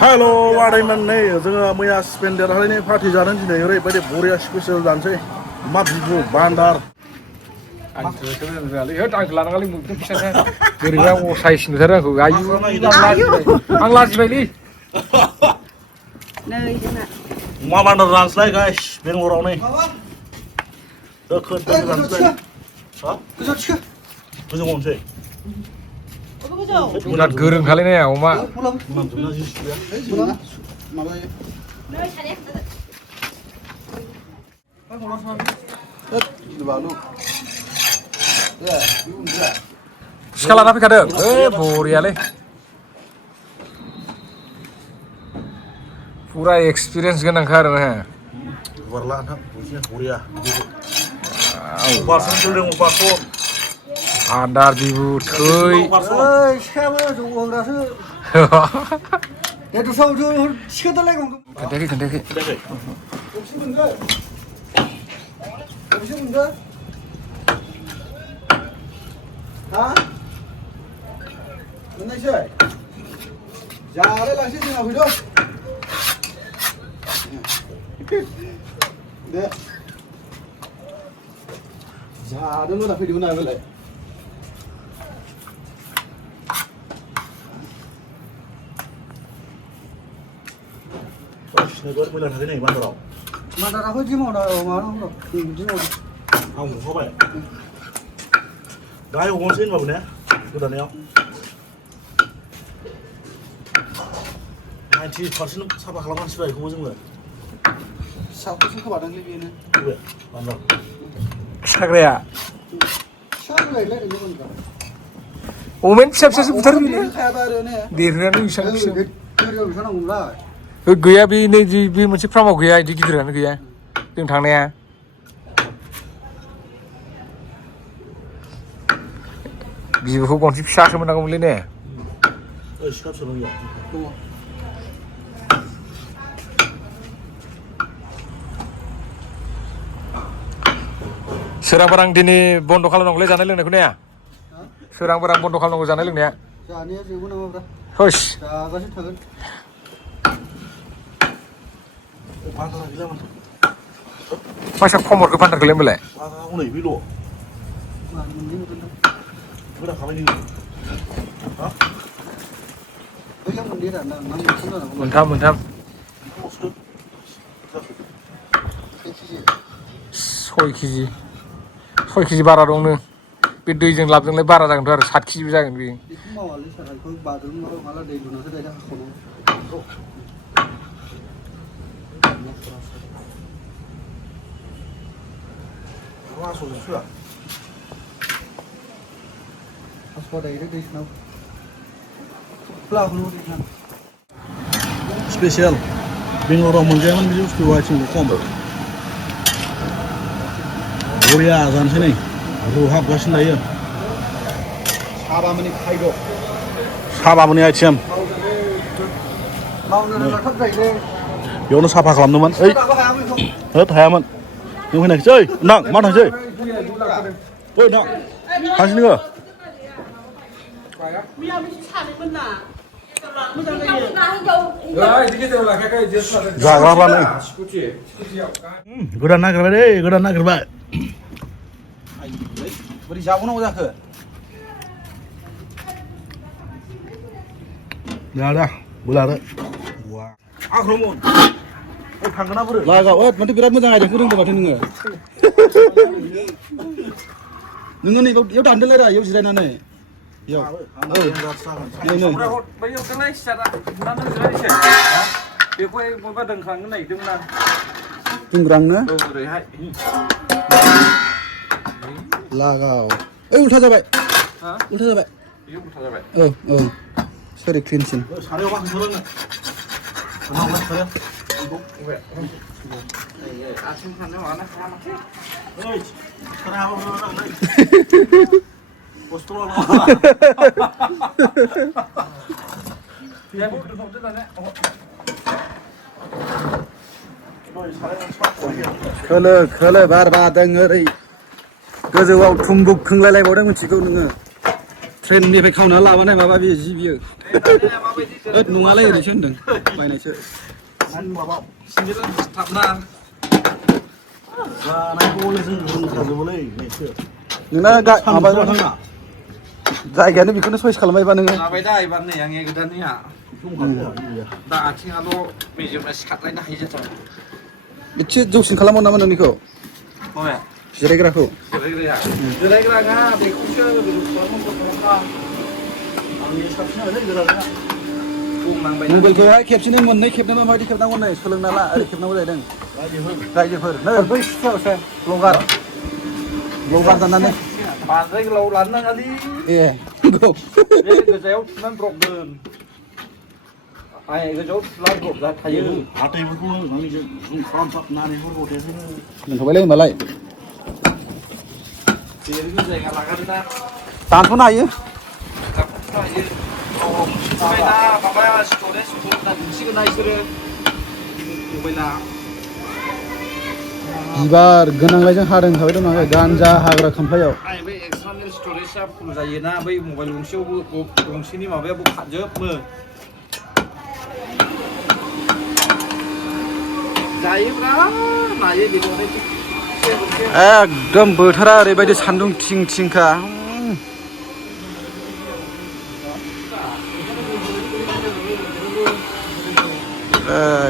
हेल' आदैमोन नै जोङो मैया स्पेन्डेड हालायनि पार्टि जादों दिनै ओरैबायदि बरिया स्पेसियेल जानोसै मा बिबु बान्दार आं लानांगालै मोख्रों फिसानो बोरैबा असाइस नुथारो आंखौ आयु आं लाजिबायलै नै जोंना अमा बान्दार जानोसै गाइस बेंगलराव नै दोखो दोखो जानोसै हा गोजौ मावनोसै बिराद गोरों खालायनाया अमा नामजोबना जिसुया सिखा लाना फैखादों बरियालै फुरा एक्सपिरियेन्स गोनांखा आरो ना गुवारला नोंथां बुजिनो बरिया अपारेसन सोलिदों अपारेसन आदार बिबु थै सिखायाबो जौ होग्रासो सिखा दालाय गंदों खोन्थायाखै खोनायाखै गंसे मोनगोन गंसे मोनगोन हा मोननायसै जालाय लांसै जोंहा फैदो दे जादोंल' दा फैदोंमोन आं बेलाय नोगोर मैला थाखै नै बान्दाराव मादाराखौ जि मावदों माबानांगौ बिदि मावदों आं हमखाबाय दाहाय हमनोसै होनबाबो ने गोदानायाव 90% साफा खालामनांसिगौ बेखौबो जोङो साबखौसो खोमादोंलै बेनो बे बान्दार खिथाग्राया फिसा होलायलाय नोङो मोनबा अमेन फिसा फिसासो बुथारो बेनो खायाबा आरो ने देरनायानो बेसेबां फिसा गोरियाव बिसानांगौमोनलाय गैया बे नै बे मोनसे फार्माव गैया बिदि गिदिरानो गैया जों थांनाया बिबुखौ गनसे फिसासो मोननांगौमोनलै ने सिखा फिसा गैया दङ सोरांबारां दिनै बन्द' खालामनांगौलै जानाय लोंनायखौ ने सोरांबारां बन्द' खालामनांगौ जानाय लोंनाया जानाया जोबो नामाब्रा होस जागासिनो थागोन बान्दारा गैलामोन मानसिया खम हरखो फान्दारखौलाय होनबालाय हनै बेल' मोननै मोनदों गोदाखाबाय नोङो हा बैयाव मोननै रा ना मोनथाम जानांगौ मोनथाम लसो जाखो 6 केजि बारा दंनो बे दैजों लाबजोंलाय बारा जागोनथ' आरो 7 केजिबो जागोन बे बेखौ मावालै सार बेखौ बाथरुम माला दै लुनासो दायरेक्ट हाख'नांगौ हास'जोबसो हास'बा दायरेक्ट दै सोनांगौ खुलाखौनो दै सोनांगौ स्पेसियेल बेंगलराव मोनजायामोन बिदि बुस्थुआ आथिंखौ खम बरिया जानोसै नै रुहाबगासिनो दायो साबामानि खायद' साबामोननि आइटेम मावनो रोङा थाब जायोलै बेयावनो साफा खालामदोंमोन ओइ होद हायामोन नों फैनायसै ओइ नां मा थांसै ओइ नां थांसै नोङो जाग्राफ्रा नै गोदान नागिरबाय दै गोदान नागिरबाय बोरै जाबावनांगौ जाखो दा बोलारो आख्रमन थांगोना बोरो लागाव माथो बिराद मोजां आयदाखौ रोंदों माथो नोङो नोङो नै बेयाव दानदोलाय रा बेयाव जिरायनानै बेयाव दोनग्रांनो लागाव ओइ उल्था जाबाय उल्था जाबाय औ औ सरि क्लिनसिन सारायाव मा होसोलोंनो आथिं खानायाव आना खालामाखै ओइ सारायाव होसोलोंनो खस्थ' खोलो खोलो बार बारदों ओरै गोजौआव थुम्बुक खोंलायलायबावदों मिथिगौ नोङो ट्रेननिफ्राय खावना लाबोनाय माबा बे जि बियो नङालै ओरैसो होनदों बायनायसो माबा सिंगिला थाबना जानायखौलाय जों रोंखाजोबोलै नोंसो नोंना माबा थाङा जायगायानो बेखौनो सयस खालामबायबा नोङो जाबाय दा एबार नै आंनि गोदाननिया दा आथिङाल' मेजेमना सिखारलायनो हायो जाथार एसे जौसिन खालामबाव नामा नोंनिखौ माबाया जिरायग्राखौ जिरायग्राया बेखौसो खालामना आंनि साबसिन जाबायलै गोदाना बुंनांबाय मबाइलखौहाय खेबसेनो मोननै खेबनोबा माबायदि खेबनांगौ नै सोलोंना ला ओरै खेबनांगौ जाहैदों रायजोफोर नै बै सिखायावसो ब्लगार दाननानै बांद्राय गोलाव लानो नाङालै ए बे गोजायाव थुनानै द्रप दोन आइ गोजायाव थुना द्रप जा थायो हाथाइफोरखौ आंनिजों जुम खालामसाबनानै हरबावथायासै दोनथ'बायलै होनबालाय जेरैबो जायगा लागारदा दानथ'नो हायो माबाया स्टरेज मोनसिगोन ना बिसोरो मबाइला बिबार गोनांलायजों हादों थाबाय दं नालाय गानजा हाग्रा खामफ्लायाव बै एक्सटार्नेल स्टरेजआ फुल जायोना बै मबाइल गंसेयावबो गंसेनि माबायाबो खाजोबो जायोब्रा नायो बेखौहाय एकदम बोथोरा ओरैबायदि सान्दुं थिं थिंखा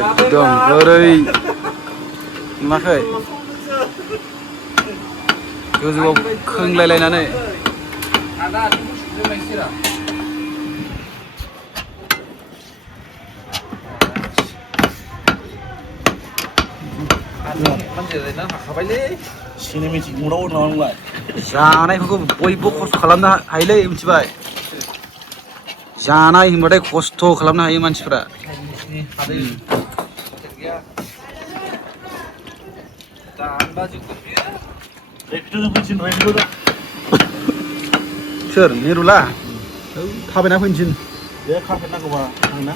एकदम ओरै नुवाखै गोजौआव खोंलायलायनानै सिनेमेटिक मुडाव नामा नोंलाय जानायफोरखौ बयबो खस्थ' खालामनो हायोलै मिथिबाय जानाय होनबाथाय खस्थ' खालामनो हायो मानसिफ्रा सोर निरुला थाबायना फैनोसै बे कारपेट नांगौबा आंना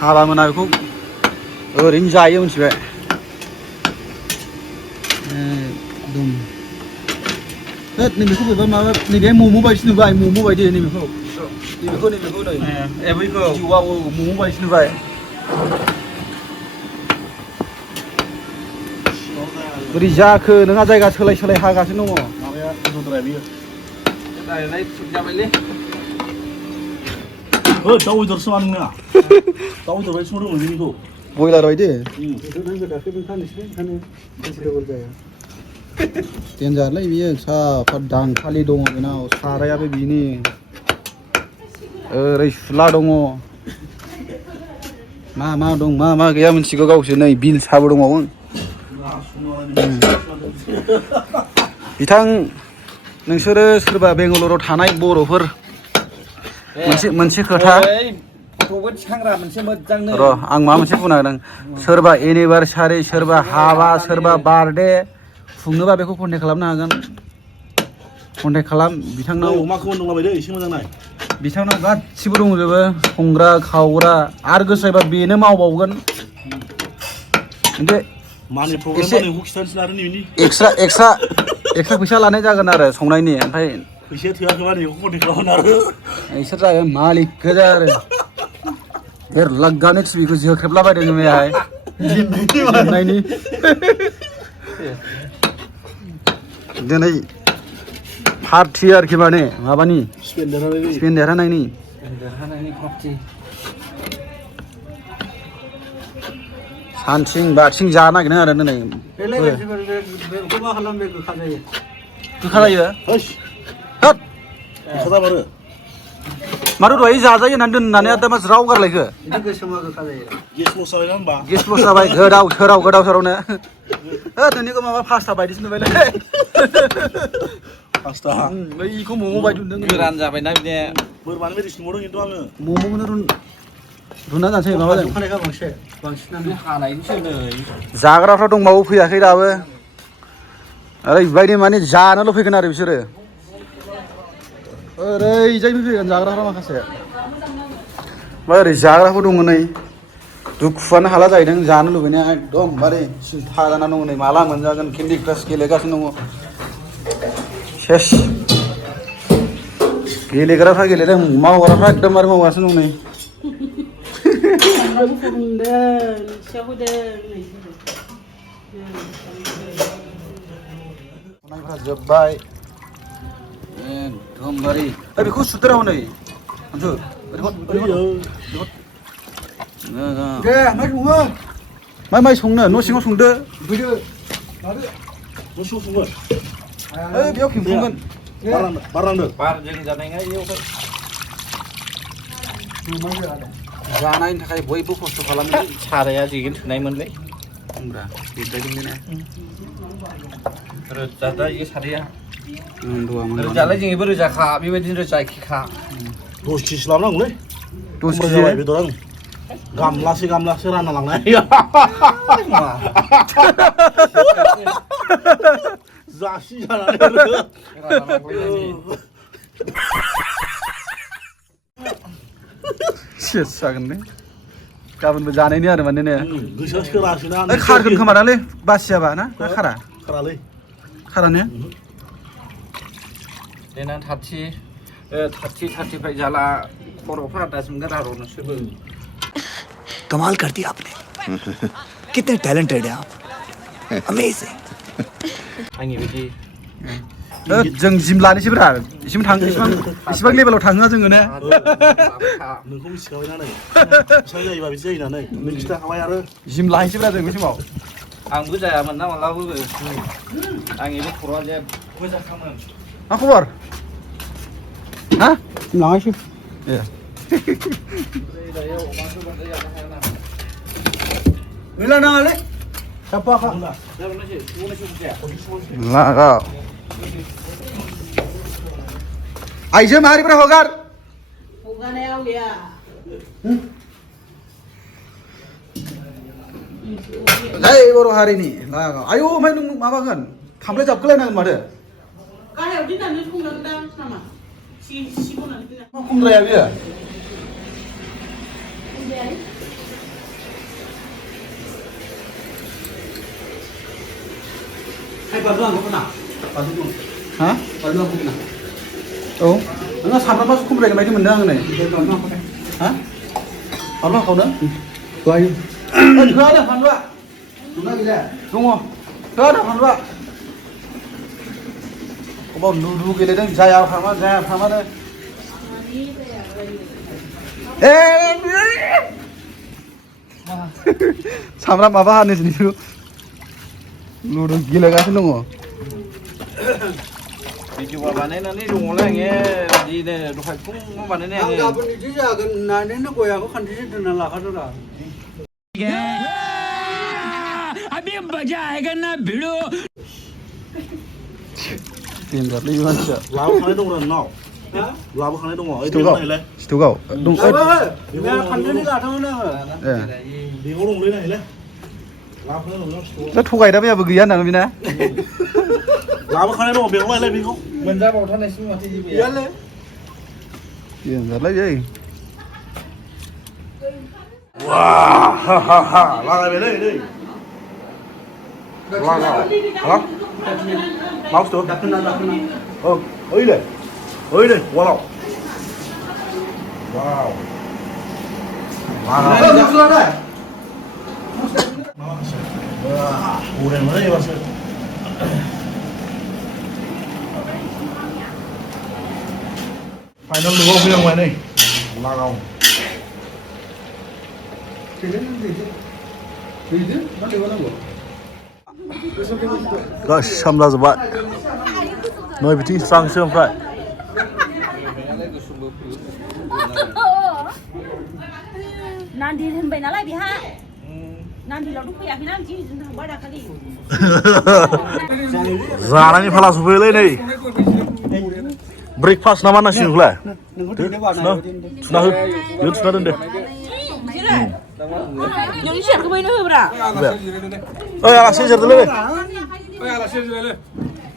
हाबा मोना बेखौ ओरैनो जायो मिथिबाय एकदम नैबेखौ बोरैबा माबा नैबे मम' बायदि नुबाय मम' बायदि नैबेखौ नै बैखौ जिउआ मम' बायदि नुबाय बोरै जाखो नोंहा जायगा सोलाय सोलाय हागासिनो दङ माबाया गोजौद्राय बियो रायलाय थिग जाबायलै दाउ बेदरसो मा नोंना दाउ बेदर बायदि संदों बेनिखौ बयलार बायदि देन्जारलै बियो साफा दांखालि दङ बेनाव सारायाबो बिनि ओरै सुला दङ मा दं मा गैया मिथिगौ गावसो नै बिल साबो दंबावो बिथां नोंसोरो सोरबा बेंगालराव थानाय बर'फोर मोनसे खोथा र' आं माबा मोनसे बुंनो नागिरदों सोरबा एनिभार्सारि सोरबा हाबा सोरबा बार्थडे खुंनोबा बेखौ कन्टेक्ट खालामनो हागोन कन्टेक्ट खालाम बिथांनाव अमाखौ दंलाबायदो एसे मोजां नाय बिथांनाव गासिबो दंजोबो संग्रा खावग्रा आरो गोसो जायोबा बेनो मावबावगोन मानि प्रब्लेम जानायखौ खिथानोसै आरो नैनि एक्सट्रा फैसा लानाय जागोन आरो संनायनि ओमफ्राय फैसाया थोआखैबा नैखौ कन्टेक्ट खालामगोन आरो इसोर जागोन मालिक गोजा आरो देर लागानो टिभिखौ जोख्रेबलाबायदों बेहाय जेननायनि दिनै पार्टि आरोखि माने माबानि स्पेन देरहानायनि पार्टि सानथिं बाथिं जानो नागिरदों आरो दिनै गोखा जायो होद जाबारो माथो दहाय जाजायो होननानै दोननानै दा मा ज्राव गारलायखो गेस लस जाबाय ना होमबा गेस लस जाबाय गोदाव सोरावनो नोंनिखौ माबा पास्ता बायदिसो नुबायलै पास्ता बैखौ मम' बायदि नुदों गोरान जाबायना बिदिया बोरमानि बायदिसो नुदों खिन्थु आङो मम'खौनो रुना जानोसै माबाजों बांसिनानो हानायनिसो नै जाग्राफ्रा दंबावो फैयाखै दाबो ओरैबायदि माने जानोल' फैगोन आरो बिसोरो ओरैजाय फैगोन जाग्राफ्रा माखासे ओमफ्राय ओरै जाग्राफोर दङ नै दुखुआनो हाला जाहैदों जानो लुबैनाया एकदमबारे सिन्था जाना दङ नै माला मोनजागोन केन्डि क्रास गेलेगासिनो दङ सेस गेलेग्राफ्रा गेलेदों मावग्राफ्रा एकदमबारे मावगासिनो दं नै संनायफ्रा जोब्बाय एकदमबारे बेखौ सुथोरा हनै दे माइ संनो न' सिङाव संदो फैदो न' सिङाव संगोन बेयाव खेंफुंगोन बारनांदों बारजों जानायना इयावहाय जानायनि थाखाय बयबो खस्थ' खालामो साराया जेगेन थोनायमोनलै होमब्रा बेबायदिनो रोजादा इयो साराया द'आमोन रोजालाय जोंबो रोजाखा बेबायदिनो रोजा एखेखा 10 केजि लाबोनांगौलै 10 केजि जाबाय बेदर आं गामलासे रानना लांनाय जासि जानानै सेस जागोन ने गाबोनबो जानायनि आरो माने ने गोसोआ सोरासैना खारगोन खोमा दालै बासियाबा ना खारा खारालै खारानो देनां 30 जाला खर'फ्रा दासिमबो आरो नोंसोरबो कमाल कर दिया आपने कितने टैलेंटेड है आप अमेजिंग आंनि बिदि जों जिम लानोसैब्रा इसिबां लेभेलाव थाङोना जोङो ने नोंखौ मिथिखाबायना नै फिसा जायोबा बिदि जायो नानै नों खिथाखाबाय आरो जिम लाहैसैब्रा जों बे समाव आंबो जायामोन ना मालाबाबो आंनि बे खर'आ जे मोजांखामोन मा खबर हा जिम लाहैसै ए गैला नाङालै साफाखा लागाव आइजो माहारिफ्रा हगार हगानायाव गैया बर' हारिनि लागाव आयौ ओमफ्राय नों माबागोन खामफ्लाय जाबखोलायनांगोन माथो गाहायाव दोननानै संनांदां नामा सि बनानै दोना मा खमद्राया बेयो हा औ नोंहा सामब्रामबासो खमद्रायगोन बायदि मोनदों आङो नै हा फानलु हाखावनो लायो थोआनो फानलुआ नोंना गैला दङ थोआनो फानलुआ अबाव लुदु गेलेदों जायाफ्रामानो ए सामब्राम माबा हानो दिनै लुदु गेलेगासिनो दङ भिडिअ बानायनानै दङलै आङो बिदिनो दहाय फुङाव बानायनाय आङो गाबोन बिदि जागोन होननानैनो गयाखौ खान्थिसे दोनना लाखादों रा अभी मजा आएगा ना भिड़ो देनजारलै बे मानसिया लाबोखानाय दं नोंनाव लाबोखानाय दङ ओइ नायलाय सिथुगाव दं खान्थिनि लादोंमोन आङो ए बेगाव दंलै नायलाय लाबोखानाय दं सिथुगाव दा थगायदा मैयाबो गैया होननानै बेना लाबोखानाय दङ बेगाव नायलाय बेखौ मोनजाबावथारनायसिम माथो जेबो गैयालै देनजारलै बे लागायबाय नै लागाव हा मा बुस्थु औ ओइलै वालाव वाव 오래 만에 봤어. phải nó lúa phía ngoài này là không 가시함라 좀 봐. 너희 비팅 쌍시험 프라이. नान्दी होनबाय नालाय बेहा नान्दिलावथ' फैयाखैना जि थांबाय दाखालि जानायनि फाला सफैयोलै नै ब्रेकफास्ट ना मा होनांसिगोन बेखौलाय सुना हो बेयाव सुना दोन दे नोंनि सियारखौ बैनो होब्रा ओइ आलासि जिरायदोलै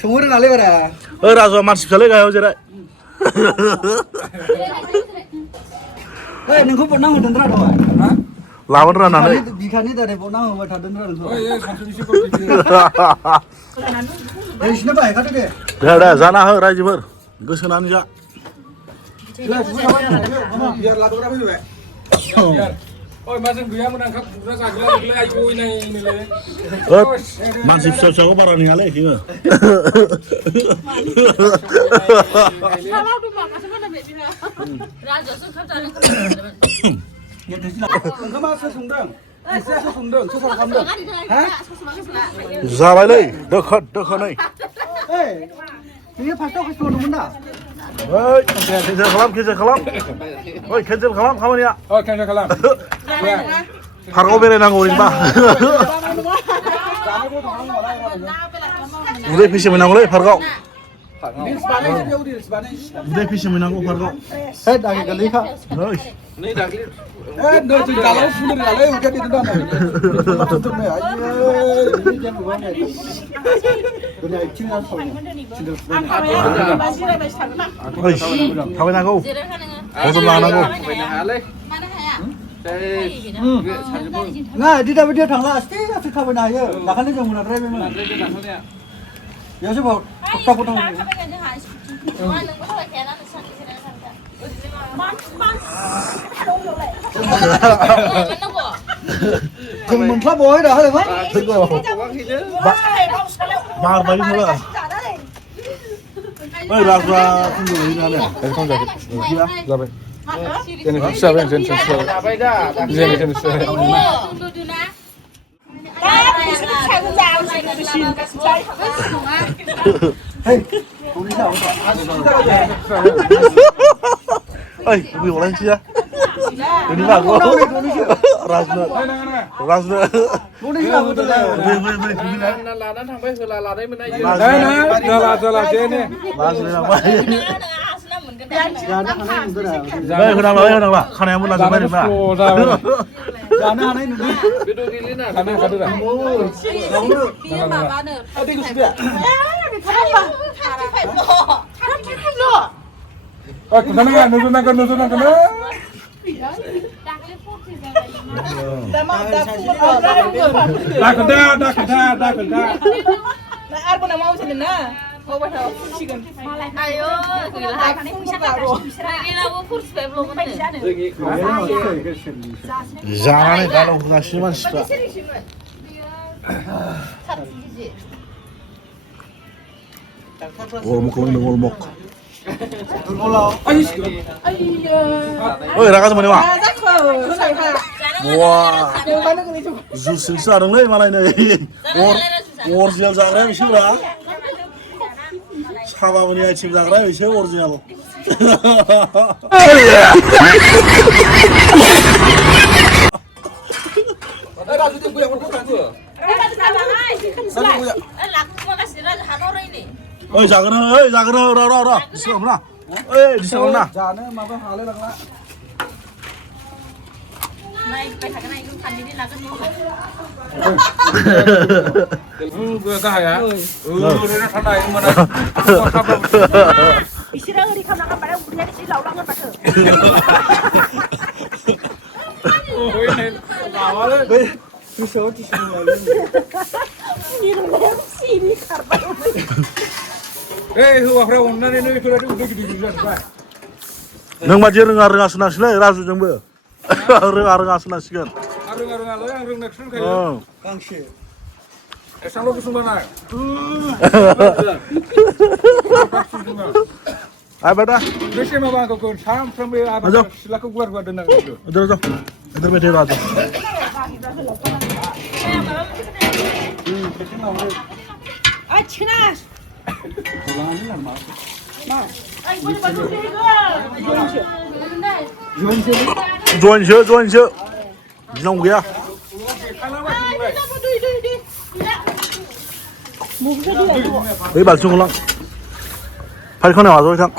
संनो रोङालै बारा ओइ राजुआ मानसि फिसालै गाहायाव जिराय ओइ नोंखौ बना होदोंद्रा दहाय लाबोनो राननानै बिखानि दारै बना होबाय थादोंद्रा नोंखौ बिसिनो बाहायखादो दे दे जाना हो रायजोफोर गोसो होनानै जा बियार लादोब्रा फैबाय ओइ मा जों गैयामोन आं गुरा जाग्रा आयौ नायनोलाय मानसि फिसा फिसाखौ बारा नङालै जोङो सालाव दं माबासो मोनामबाय बिहा राजासो ओंखाम जानो ओंखामा सोर संदों सोर संदों सोर खालामदों जाबायलै दोखोनै बेयो फार्स्टआव खस्थ' दंमोन ना ओइ केन्सेल खालाम ओइ केन्सेल खालाम खामानिया ओइ केन्सेल खालाम पार्कआव बेरायनांगौ ओरैनोबा उदै फिसे मोननांगौलै पार्कआव रिल्स बानायसै बेयाव रिल्स बानायसै उदै फिसे मोननांगौ पार्कआव हे दागे गोलैखा ओइ नै दाख्लै ए नै जों गालाव फुननो नालाय उदै दिदों दाना थुथुमनो आयै बिदि जेन गने दुनिया एक्टिं आव सावनो ओइ थाबायनांगौ हजम लानांगौ फैनो हायालै मानो हाया ना दिदा बिदियाव थांला आस्थे आस्थे थाबायनो हायो दाखालि जों मोनाद्रायबायमोन बेयावसो बाव फटा फटा जों मोनस्लाबावहाय दा होदों बार बायदि थाला ओइ राजवा फुंदो हैनानै जाबाय जेनेरेसन जाबाय जेनेरेसन जाबाय दा जेनेरेसन ओइ बेवलायनोसै ya ini bagus rasna लानानै थांबाय होला लानायमोन आयो जाला जेने होनांला खानाया मोना जोब्बाय नोंना जानो हानाय नुदों बेदर गैलिना जानो हाखादो दा ओइ खोन्थानाङा नुजोबनांगोन दा खोन्था आरो ना मावसिनो ना मावबाय थाबा फुसिगोन आयो जानानै गालाव होगासिनो मानसिफ्रा गरमखौ होनदों गरमक ओइ रागा जोंबाय नामा वा जुसजोंसो जादोंलै मालाय नै अरिजिनेल जाग्राया बिसोरा साबाबोनि आइथिं जाग्राया बिसोर अरिजिनेल ओइ जागोन र' दिसकाउन्ट ना ओइ दिसकाउन्ट ना जानो माबा हालाय लांला गाहाया ओरैनो थानाय मोना बिसोरो ओरै खालामनांगोन बारा उदैया एसे लावलांगोन माथो गोसोआव टिसु सिरि खारबाय ओइ हौवाफ्रा अननानैनो बेफोरबायदि उदै गिदिर जाजोब्बाय नों बादि रोङासो नांसिगोनलै राजुजोंबो रोङासो नांसिगोन आं रोङालै आं रोंनायखौसो होनखायो गांसे एसांल' गुसुं बानाय आइ बेटा बेसे माबा आंखौ सानफ्रोमबो आबाद सिलाखौ गुवार दोननांगौ इधर बैठे राजू जइन गिनांगौ गैया बै बाल्थिंखौ लां फाइल खनायाव आजावबाय थां